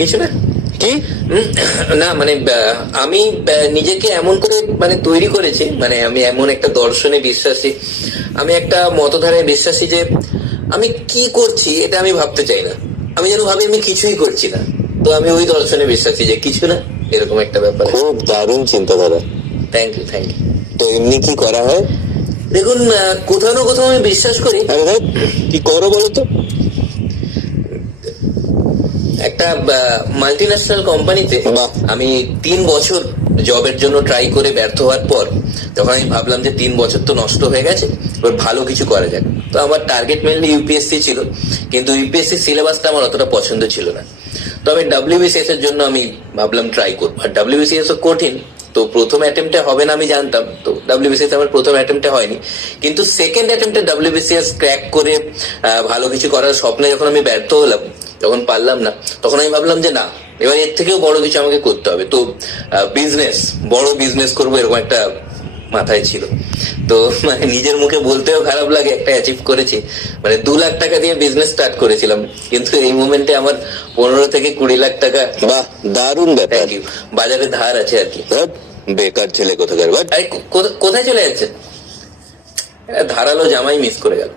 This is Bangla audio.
কিছু না কি না মানে আমি নিজেকে এমন করে মানে তৈরি করেছি মানে আমি এমন একটা দর্শনে বিশ্বাসী। আমি একটা মতধারায় বিশ্বাসী যে আমি কি করছি এটা আমি ভাবতে চাই না। আমি যেন ভাবি আমি কিছুই করছি না। তো আমি ওই দর্শনে বিশ্বাসী যে কিছু না এরকম একটা ব্যাপার খুব দারুণ চিন্তাধারা। থ্যাংক ইউ থ্যাংক ইউ তো এমনি কি করা হয়? দেখুন কোথাও না কোথাও আমি বিশ্বাস করি। কি করো বলো তো? একটা মাল্টি ন্যাশনাল কোম্পানিতে। আমি তিন বছর জবের জন্য ট্রাই করে ব্যর্থ হওয়ার পর তখন আমি ভাবলাম যে তিন বছর তো নষ্ট হয়ে গেছে এবার ভালো কিছু করা যাক। তো আমার টার্গেট মেনলি ইউপিএসসি ছিল কিন্তু ইউপিএসসি সিলেবাসটা আমার অতটা পছন্দ ছিল না। তো আমি ডাব্লিউবিসিএস এর জন্য আমি ভাবলাম ট্রাই করব। আর ডাব্লিউবিসিএস তো কঠিন তো প্রথম অ্যাটেম্পটে হবে না আমি জানতাম তো ডাব্লিউবিসিএস আমার প্রথম অ্যাটেম্পটে হয়নি। কিন্তু সেকেন্ড অ্যাটেম্পটে ডাব্লিউবিসিএস ক্র্যাক করে ভালো কিছু করার স্বপ্নে যখন আমি ব্যর্থ হলাম যখন পারলাম না। তখন আমি ভাবলাম যে না এবার এর থেকেও বড় কিছু আমাকে করতে হবে। তো বিজনেস বড় বিজনেস করব এরকম একটা মাথায় ছিল। তো মানে নিজের মুখে বলতেও খারাপ লাগে একটা অ্যাচিভ করেছি। মানে দু লাখ টাকা দিয়ে বিজনেস স্টার্ট করেছিলাম। কিন্তু এই মুমেন্টে আমার পনেরো থেকে কুড়ি লাখ টাকা বাহ দারুণ ব্যাপার। বাজারে ধার আছে আর কি। বেকার ছেলে কোথাকার কোথায় চলে যাচ্ছে? ধারালো জামাই মিস করে গেল।